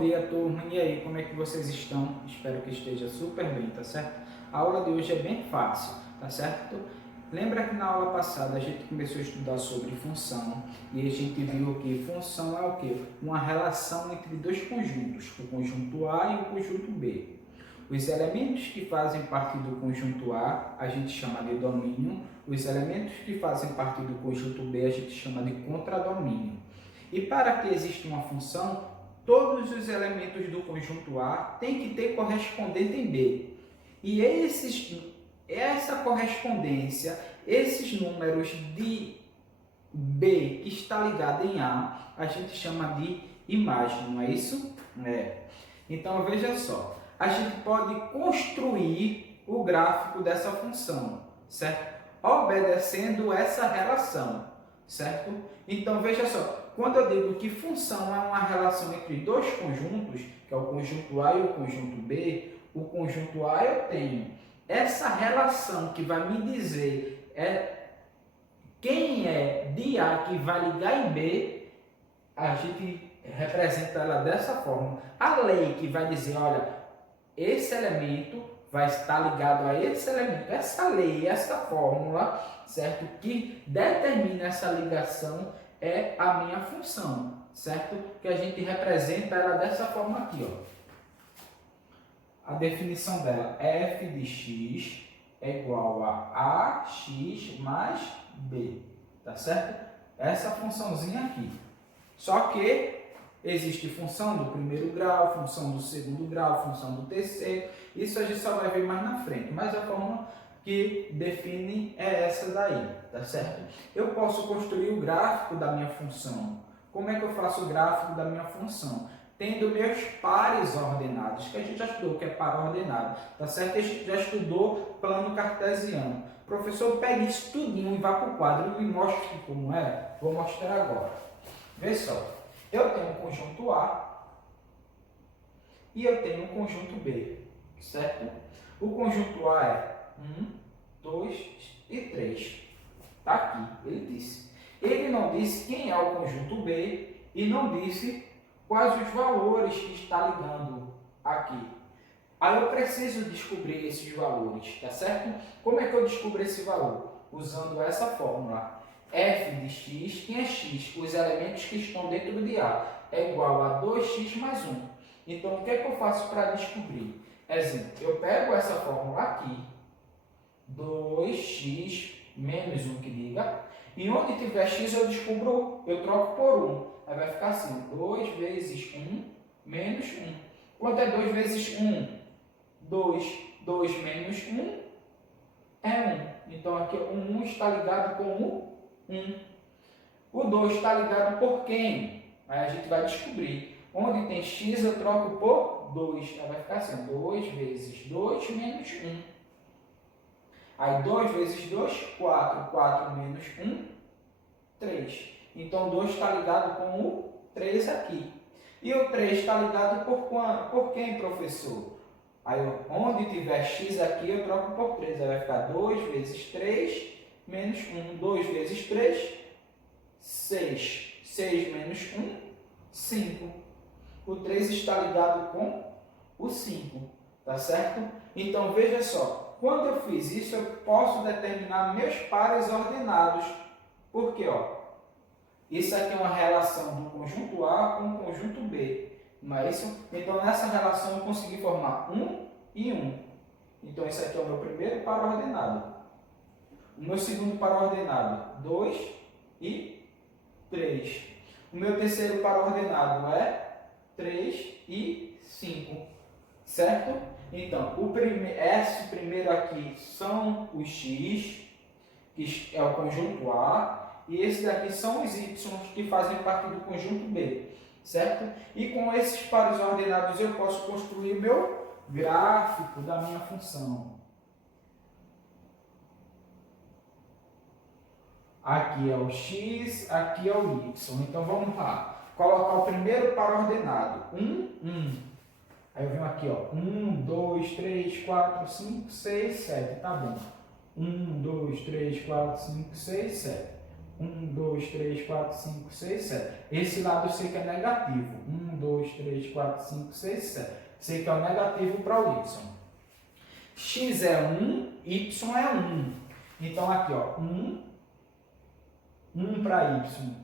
Bom dia, turma. E aí, como é que vocês estão? Espero que esteja super bem, tá certo? A aula de hoje é bem fácil, tá certo? Lembra que na aula passada a gente começou a estudar sobre função e a gente viu que função é o quê? Uma relação entre dois conjuntos, o conjunto A e o conjunto B. Os elementos que fazem parte do conjunto A gente chama de domínio, os elementos que fazem parte do conjunto B a gente chama de contradomínio. E para que exista uma função, todos os elementos do conjunto A têm que ter correspondente em B. E essa correspondência, esses números de B que está ligado em a gente chama de imagem, não é isso? Então veja só, a gente pode construir o gráfico dessa função, certo? Obedecendo essa relação, certo? Então veja só, quando eu digo que função é uma relação entre dois conjuntos, que é o conjunto A e o conjunto B, o conjunto A eu tenho essa relação que vai me dizer quem é de A que vai ligar em B, a gente representa ela dessa forma. A lei que vai dizer, olha, esse elemento vai estar ligado a esse elemento. Essa lei, essa fórmula, certo? Que determina essa ligação é a minha função, certo? Que a gente representa ela dessa forma aqui, ó. A definição dela é f de x é igual a ax mais b, tá certo? Essa funçãozinha aqui. Só que existe função do primeiro grau, função do segundo grau, função do terceiro. Isso a gente só vai ver mais na frente, mas a fórmula que define é essa daí, tá certo? Eu posso construir o gráfico da minha função. Como é que eu faço o gráfico da minha função? Tendo meus pares ordenados, que a gente já estudou que é par ordenado, tá certo? A gente já estudou plano cartesiano. Professor, pegue isso tudinho e vá para o quadro e me mostre como é. Vou mostrar agora. Vê só, eu tenho um conjunto A e eu tenho um conjunto B, certo? O conjunto A é 1, 2 e 3. Está aqui, ele disse. Ele não disse quem é o conjunto B e não disse quais os valores que está ligando aqui. Aí eu preciso descobrir esses valores, tá certo? Como é que eu descubro esse valor? Usando essa fórmula. F de x, quem é x? Os elementos que estão dentro de A é igual a 2x mais 1. Então, o que é que eu faço para descobrir? Exemplo, eu pego essa fórmula aqui, 2x menos 1 que liga, e onde tiver x eu descubro, eu troco por 1. Aí vai ficar assim, 2 vezes 1 menos 1. Quanto é 2 vezes 1? 2. 2 menos 1 é 1. Então, aqui o 1 está ligado com o 1. O 2 está ligado por quem? Aí a gente vai descobrir. Onde tem x eu troco por 2. Aí vai ficar assim, 2 vezes 2 menos 1. Aí 2 vezes 2, 4. 4 menos 1, 3. Então 2 está ligado com o 3 aqui. E o 3 está ligado por quem, professor? Aí onde tiver x aqui eu troco por 3. Aí vai ficar 2 vezes 3 menos 1. 2 vezes 3, 6. 6 menos 1, 5. O 3 está ligado com o 5, tá certo? Então veja só, quando eu fiz isso eu posso determinar meus pares ordenados. Por quê? Isso aqui é uma relação do conjunto A com o conjunto B, não é isso? Então nessa relação eu consegui formar 1 e 1. Então esse aqui é o meu primeiro par ordenado. O meu segundo par ordenado, 2 e 3. O meu terceiro par ordenado é 3 e 5, certo? Então, esse primeiro aqui são os x, que é o conjunto A, e esse daqui são os y, que fazem parte do conjunto B, certo? E com esses pares ordenados eu posso construir o meu gráfico da minha função. Aqui é o x, aqui é o y. Então vamos lá. Colocar o primeiro par ordenado. 1, 1. Aí eu venho aqui, 1, 2, 3, 4, 5, 6, 7. Tá bom. 1, 2, 3, 4, 5, 6, 7. 1, 2, 3, 4, 5, 6, 7. Esse lado eu sei que é negativo. 1, 2, 3, 4, 5, 6, 7. Sei que é o negativo para o y. X é 1, y é 1. Então aqui, ó, 1 para y.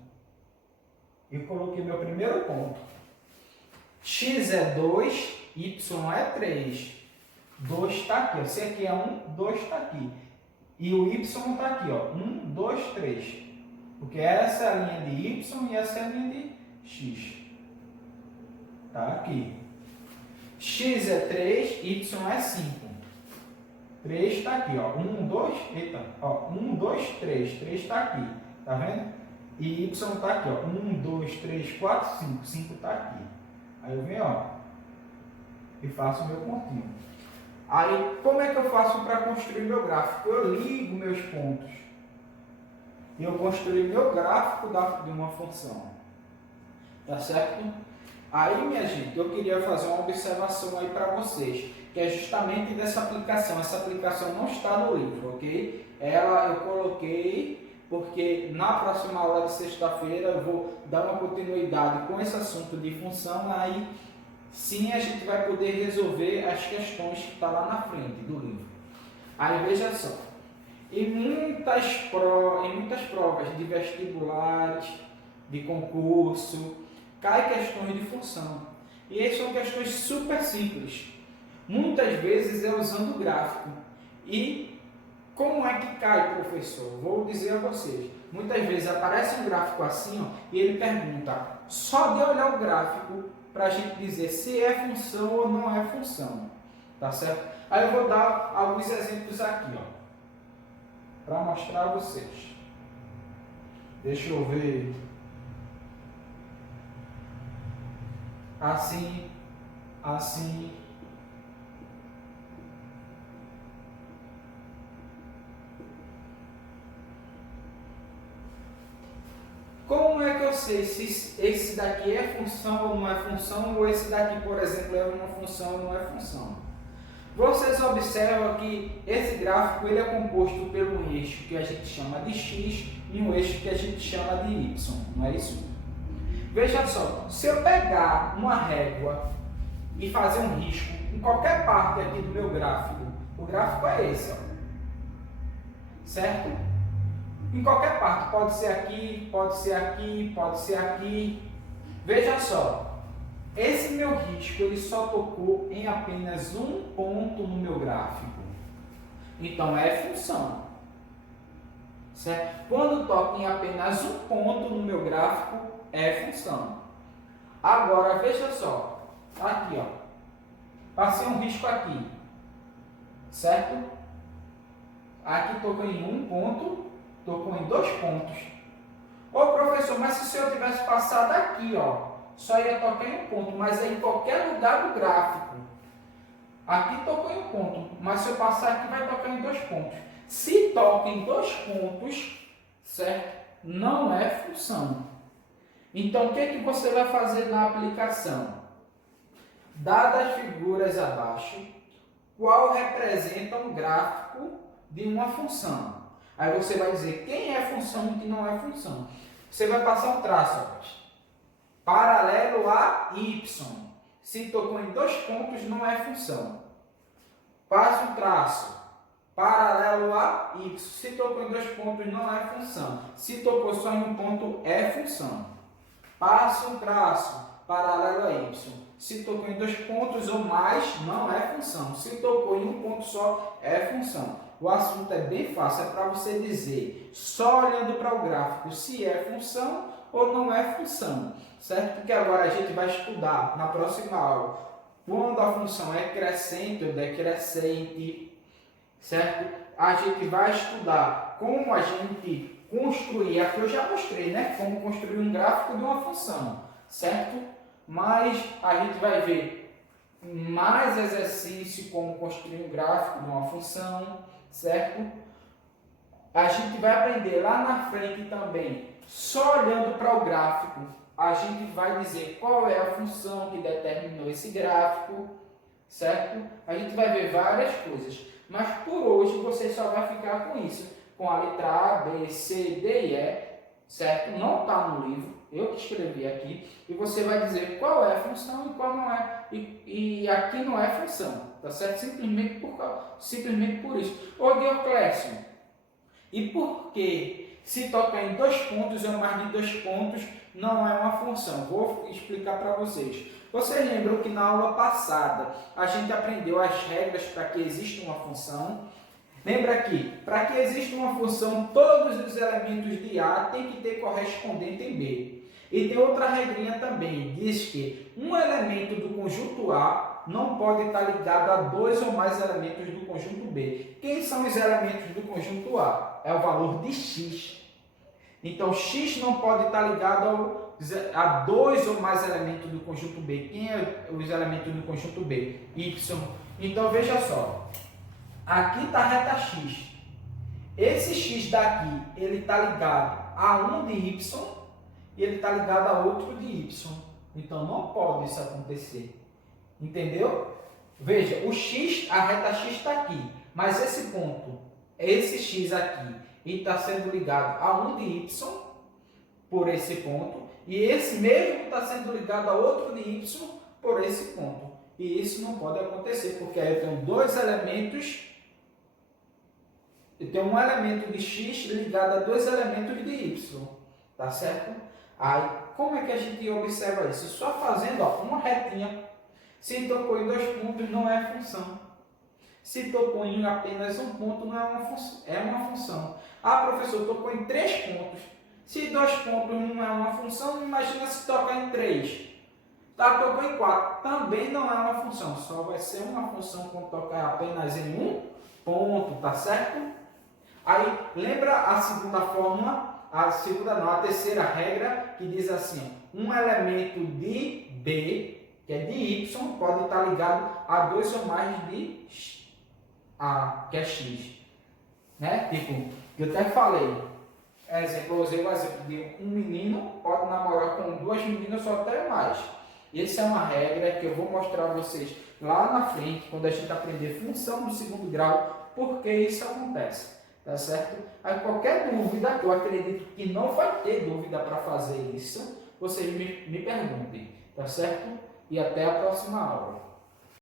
Eu coloquei meu primeiro ponto. X é 2, y é 3. 2 está aqui, ó. Se aqui é 1, 2 está aqui. E o y está aqui, ó. 1, 2, 3. Porque essa é a linha de y e essa é a linha de x. Tá aqui. X é 3, y é 5. 3 está aqui, ó. 1, 2, eita, ó. 1, 2, 3. 3 está aqui. Tá vendo? E y está aqui, ó. 1, 2, 3, 4, 5. 5 está aqui. Aí eu venho, ó. E faço o meu pontinho. Aí, como é que eu faço para construir meu gráfico? Eu ligo meus pontos. E eu construí meu gráfico de uma função. Tá certo? Aí, minha gente, eu queria fazer uma observação aí para vocês, que é justamente dessa aplicação. Essa aplicação não está no livro, ok? Ela eu coloquei porque na próxima aula de sexta-feira eu vou dar uma continuidade com esse assunto de função. Aí sim a gente vai poder resolver as questões que estão lá na frente do livro. Aí veja só, em muitas provas de vestibulares, de concurso, cai questões de função. E aí são questões super simples. Muitas vezes é usando gráfico. E como é que cai, professor? Vou dizer a vocês. Muitas vezes aparece um gráfico assim, ó, e ele pergunta, só de olhar o gráfico, para a gente dizer se é função ou não é função. Tá certo? Aí eu vou dar alguns exemplos aqui, ó, para mostrar a vocês. Deixa eu ver. Assim, assim. Como é que eu sei se esse daqui é função ou não é função, ou esse daqui, por exemplo, é uma função ou não é função? Vocês observam que esse gráfico ele é composto por um eixo que a gente chama de x e um eixo que a gente chama de y, não é isso? Veja só, se eu pegar uma régua e fazer um risco em qualquer parte aqui do meu gráfico, o gráfico é esse, ó, certo? Em qualquer parte, pode ser aqui, pode ser aqui, pode ser aqui. Veja só, esse meu risco ele só tocou em apenas um ponto no meu gráfico. Então é função. Certo? Quando toca em apenas um ponto no meu gráfico, é função. Agora veja só, aqui ó, passei um risco aqui, certo? Aqui tocou em um ponto. Tocou em 2 pontos. Ô professor, mas se eu tivesse passado aqui, ó, só ia tocar em um ponto, mas é em qualquer lugar do gráfico. Aqui tocou em um ponto, mas se eu passar aqui vai tocar em 2 pontos. Se toca em 2 pontos, certo? Não é função. Então o que é que você vai fazer na aplicação? Dadas as figuras abaixo, qual representa um gráfico de uma função? Aí você vai dizer quem é função e quem não é função. Você vai passar um traço, ó, paralelo a y. Se tocou em 2 pontos, não é função. Passa um traço paralelo a y. Se tocou em 2 pontos, não é função. Se tocou só em um ponto, é função. Passa um traço paralelo a y. Se tocou em 2 pontos ou mais, não é função. Se tocou em um ponto só, é função. O assunto é bem fácil, é para você dizer, só olhando para o gráfico, se é função ou não é função, certo? Porque agora a gente vai estudar na próxima aula quando a função é crescente ou decrescente, certo? A gente vai estudar como a gente construir, aqui eu já mostrei, né? Como construir um gráfico de uma função, certo? Mas a gente vai ver mais exercício como construir um gráfico de uma função, certo? A gente vai aprender lá na frente também, só olhando para o gráfico, a gente vai dizer qual é a função que determinou esse gráfico, certo? A gente vai ver várias coisas, mas por hoje você só vai ficar com isso, com a letra A, B, C, D e E, certo? Não está no livro, eu que escrevi aqui, e você vai dizer qual é a função e qual não é, e aqui não é função, tá certo? Simplesmente por isso. Ô Dioclésio, e por que se tocar em 2 pontos ou mais de 2 pontos não é uma função? Vou explicar para vocês. Vocês lembram que na aula passada a gente aprendeu as regras para que exista uma função? Lembra que, para que exista uma função, todos os elementos de A têm que ter correspondente em B. E tem outra regrinha também, diz que um elemento do conjunto A não pode estar ligado a 2 ou mais elementos do conjunto B. Quem são os elementos do conjunto A? É o valor de x. Então, x não pode estar ligado a 2 ou mais elementos do conjunto B. Quem é os elementos do conjunto B? Y. Então, veja só. Aqui está a reta x. Esse x daqui, ele está ligado a um de y e ele está ligado a outro de y. Então, não pode isso acontecer. Entendeu? Veja, o x, a reta x está aqui. Mas esse ponto, esse x aqui, ele está sendo ligado a um de y por esse ponto. E esse mesmo está sendo ligado a outro de y por esse ponto. E isso não pode acontecer, porque aí eu tenho dois elementos. Eu tenho um elemento de x ligado a 2 elementos de y, tá certo? Aí, como é que a gente observa isso? Só fazendo uma retinha. Se tocou em 2 pontos, não é função. Se tocou em apenas um ponto, não é uma função. É uma função. Ah, professor, tocou em 3 pontos. Se 2 pontos não é uma função, imagina se tocar em 3. Tá, tocou em 4. Também não é uma função. Só vai ser uma função quando tocar apenas em um ponto, tá certo? Aí, lembra a segunda fórmula? A terceira regra, que diz assim, um elemento de B, que é de Y, pode estar ligado a 2 ou mais de A, que é X. Né? Tipo, eu até falei, exemplo, eu usei o exemplo de um menino pode namorar com 2 meninas ou até mais. Essa é uma regra que eu vou mostrar a vocês lá na frente, quando a gente aprender função do segundo grau, porque isso acontece. Tá certo? Aí qualquer dúvida, eu acredito que não vai ter dúvida para fazer isso, vocês me perguntem, tá certo? E até a próxima aula.